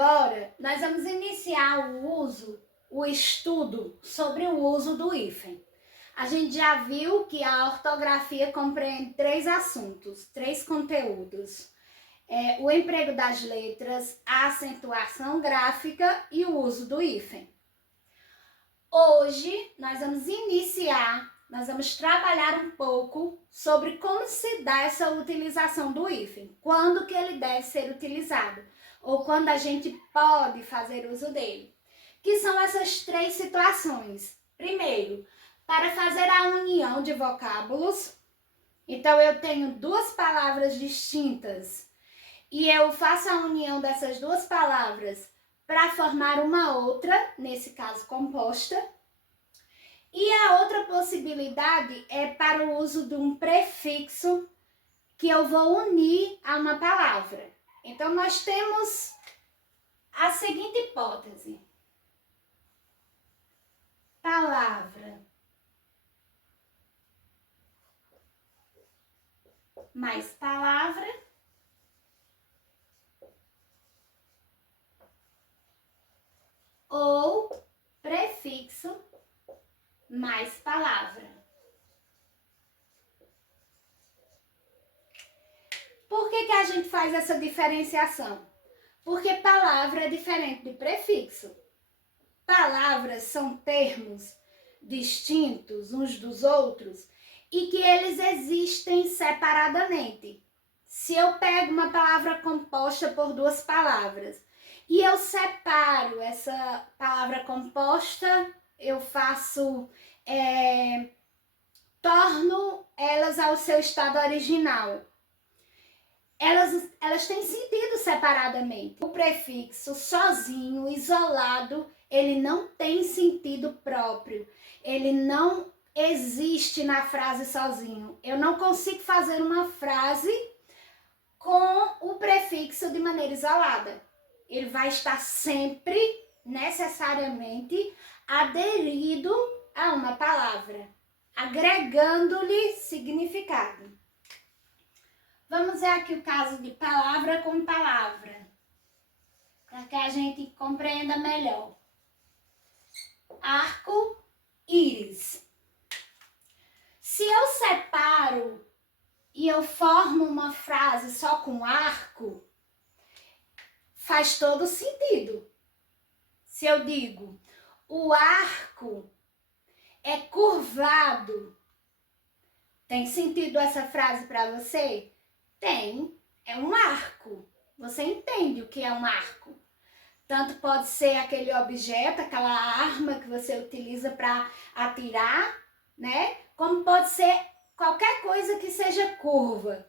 agora, nós vamos iniciar o estudo sobre o uso do hífen. A gente já viu que a ortografia compreende 3 assuntos, 3 conteúdos. O emprego das letras, a acentuação gráfica e o uso do hífen. Hoje, nós vamos trabalhar um pouco sobre como se dá essa utilização do hífen, quando que ele deve ser utilizado, ou quando a gente pode fazer uso dele. Que são essas 3 situações. Primeiro, para fazer a união de vocábulos. Então, eu tenho 2 palavras distintas e eu faço a união dessas 2 palavras para formar uma outra, nesse caso composta. E a outra possibilidade é para o uso de um prefixo que eu vou unir a uma palavra. Então, nós temos a seguinte hipótese. Palavra mais palavra ou prefixo mais palavra. Por que a gente faz essa diferenciação? Porque palavra é diferente de prefixo. Palavras são termos distintos uns dos outros e que eles existem separadamente. Se eu pego uma palavra composta por 2 palavras e eu separo essa palavra composta, eu torno elas ao seu estado original. Elas têm sentido separadamente. O prefixo sozinho, isolado, ele não tem sentido próprio. Ele não existe na frase sozinho. Eu não consigo fazer uma frase com o prefixo de maneira isolada. Ele vai estar sempre, necessariamente, aderido a uma palavra, agregando-lhe significado. Vamos ver aqui o caso de palavra com palavra, para que a gente compreenda melhor. Arco-íris. Se eu separo e eu formo uma frase só com arco, faz todo sentido. Se eu digo, o arco é curvado, tem sentido essa frase para você? Tem, é um arco. Você entende o que é um arco? Tanto pode ser aquele objeto, aquela arma que você utiliza para atirar, né? Como pode ser qualquer coisa que seja curva,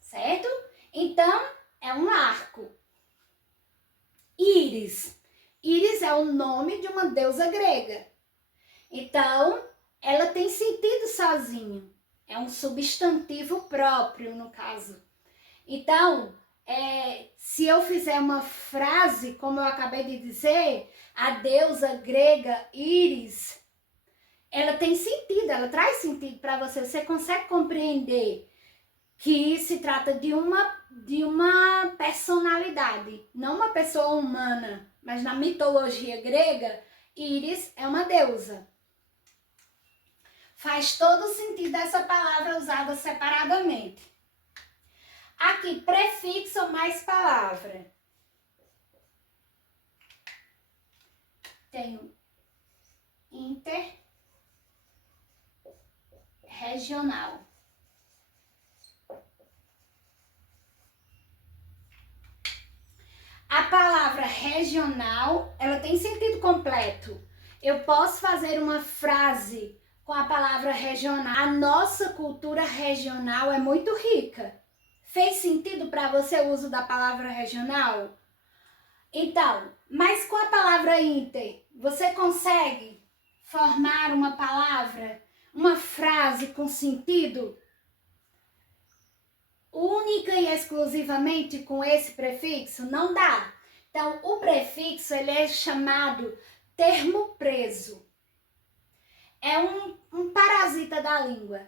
certo? Então, é um arco. Íris. Íris é o nome de uma deusa grega. Então, ela tem sentido sozinho. É um substantivo próprio, no caso. Então, se eu fizer uma frase, como eu acabei de dizer, a deusa grega Íris, ela tem sentido, ela traz sentido para você. Você consegue compreender que se trata de uma personalidade, não uma pessoa humana, mas na mitologia grega, Íris é uma deusa. Faz todo sentido essa palavra usada separadamente. Aqui, prefixo mais palavra. Tenho interregional. A palavra regional, ela tem sentido completo. Eu posso fazer uma frase com a palavra regional. A nossa cultura regional é muito rica. Fez sentido para você o uso da palavra regional? Então, mas com a palavra inter, você consegue formar uma palavra, uma frase com sentido única e exclusivamente com esse prefixo? Não dá. Então, o prefixo ele é chamado termo preso. É um parasita da língua.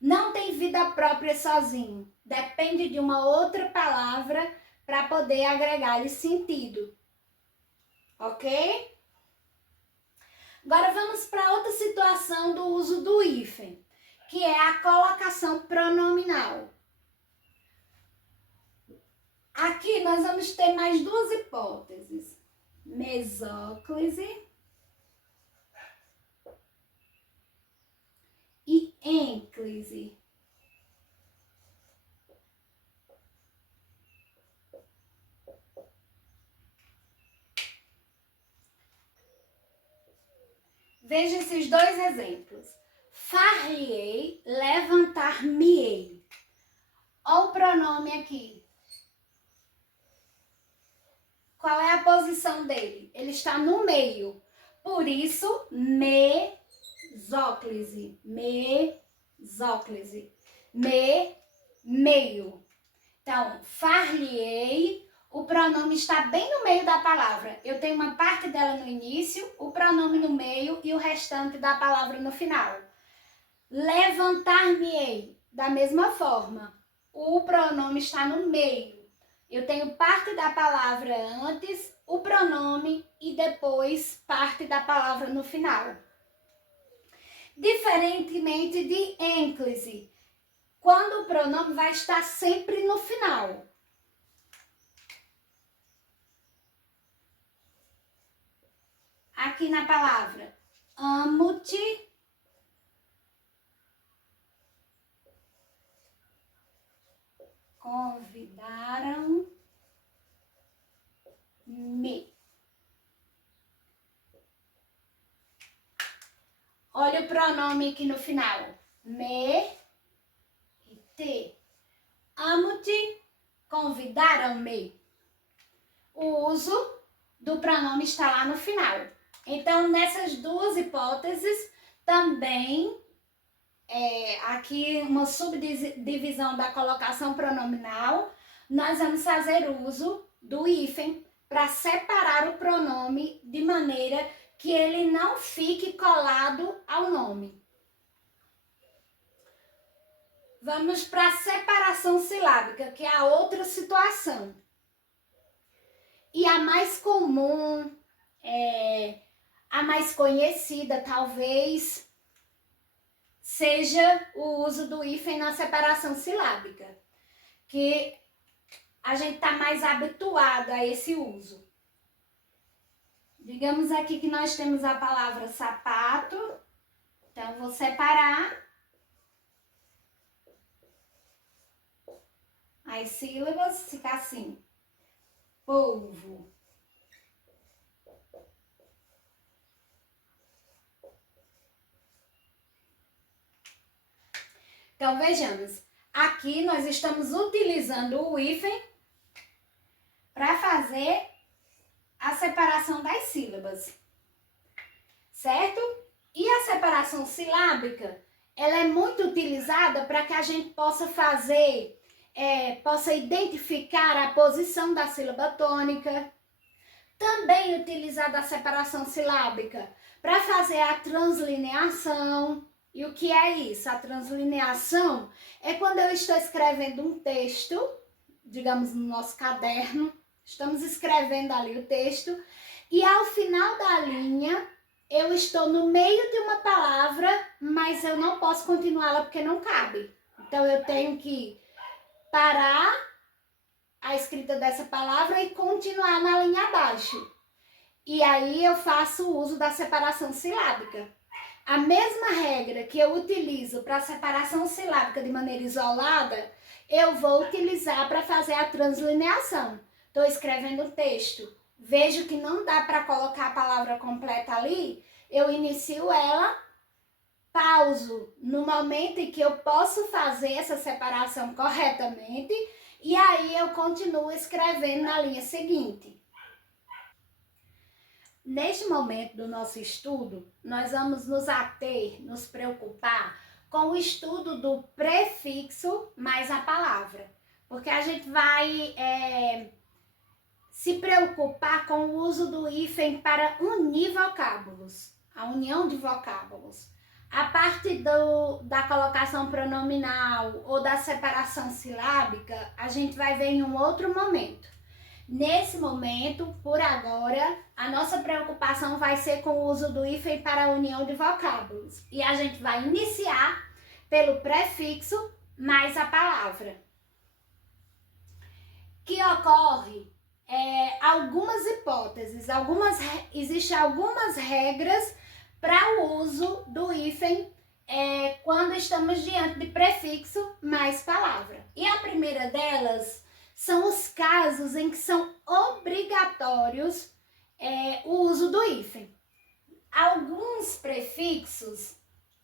Não tem vida própria sozinho. Depende de uma outra palavra para poder agregar-lhe sentido. Ok? Agora vamos para outra situação do uso do hífen, que é a colocação pronominal. Aqui nós vamos ter mais duas hipóteses: mesóclise e ênclise. Veja esses dois exemplos. Far-lhe-ei, levantar-me-ei. Olha o pronome aqui. Qual é a posição dele? Ele está no meio. Por isso, mesóclise. Mesóclise. Meio. Então, far-lhe-ei, o pronome está bem no meio da palavra. Eu tenho uma parte dela no início, o pronome no meio e o restante da palavra no final. Levantar-me-ei, da mesma forma. O pronome está no meio. Eu tenho parte da palavra antes, o pronome e depois parte da palavra no final. Diferentemente de ênclise, quando o pronome vai estar sempre no final. Aqui na palavra, amo-te, convidaram-me. Olha o pronome aqui no final. Me e te. Amo-te, convidaram-me. O uso do pronome está lá no final. Então, nessas duas hipóteses, também aqui uma subdivisão da colocação pronominal, nós vamos fazer uso do hífen para separar o pronome de maneira que ele não fique colado ao nome. Vamos para a separação silábica, que é a outra situação. E a mais comum, a mais conhecida talvez, seja o uso do hífen na separação silábica, que a gente está mais habituado a esse uso. Digamos aqui que nós temos a palavra sapato, então vou separar as sílabas, fica assim, polvo. Então, vejamos, aqui nós estamos utilizando o hífen para fazer a separação das sílabas, certo? E a separação silábica, ela é muito utilizada para que a gente possa fazer, possa identificar a posição da sílaba tônica. Também utilizada a separação silábica para fazer a translineação. E o que é isso? A translineação é quando eu estou escrevendo um texto, digamos no nosso caderno, estamos escrevendo ali o texto, e ao final da linha, eu estou no meio de uma palavra, mas eu não posso continuá-la porque não cabe. Então, eu tenho que parar a escrita dessa palavra e continuar na linha abaixo. E aí, eu faço o uso da separação silábica. A mesma regra que eu utilizo para a separação silábica de maneira isolada, eu vou utilizar para fazer a translineação. Estou escrevendo um texto, vejo que não dá para colocar a palavra completa ali, eu inicio ela, pauso no momento em que eu posso fazer essa separação corretamente e aí eu continuo escrevendo na linha seguinte. Neste momento do nosso estudo, nós vamos nos ater, nos preocupar com o estudo do prefixo mais a palavra, porque a gente vai se preocupar com o uso do hífen para unir vocábulos, a união de vocábulos. A parte da colocação pronominal ou da separação silábica, a gente vai ver em um outro momento. Nesse momento, por agora, a nossa preocupação vai ser com o uso do hífen para a união de vocábulos. E a gente vai iniciar pelo prefixo mais a palavra. Que ocorre algumas hipóteses, existem algumas regras para o uso do hífen quando estamos diante de prefixo mais palavra. E a primeira delas são os casos em que são obrigatórios o uso do hífen. Alguns prefixos,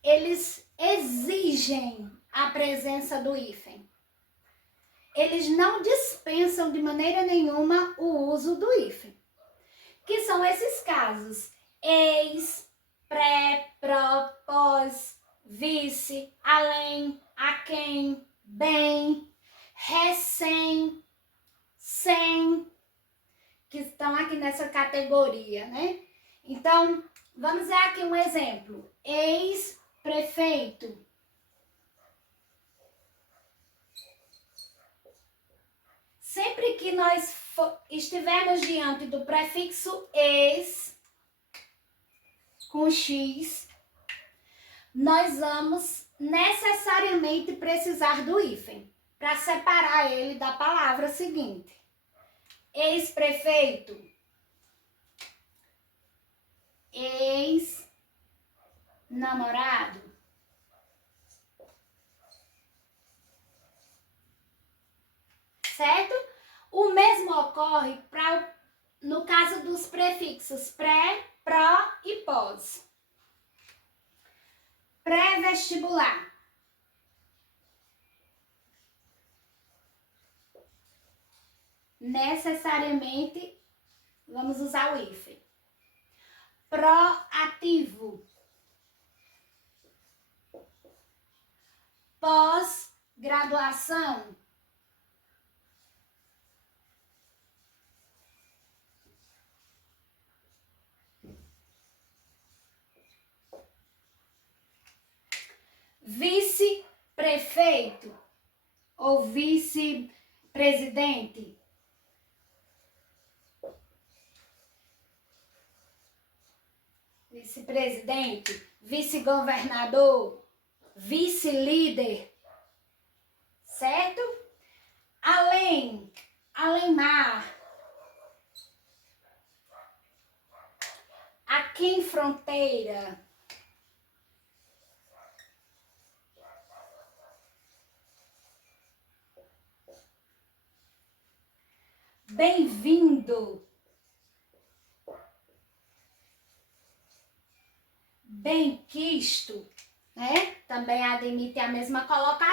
eles exigem a presença do hífen. Eles não dispensam de maneira nenhuma o uso do hífen. Que são esses casos: ex, pré, pró, pós, vice, além, a quem, bem, recém, sem, que estão aqui nessa categoria, né? Então, vamos ver aqui um exemplo. Ex-prefeito. Sempre que nós estivermos diante do prefixo ex, com x, nós vamos necessariamente precisar do hífen para separar ele da palavra seguinte. Ex-prefeito, ex-namorado, certo? O mesmo ocorre no caso dos prefixos pré, pró e pós. Pré-vestibular. Necessariamente vamos usar o hífen. Proativo. Pós-graduação. Vice-prefeito ou vice-presidente. Vice-presidente, vice-governador, vice-líder, certo? Além-mar, aqui em fronteira, bem-vindo, bem-quisto, né? Também admite a mesma colocação.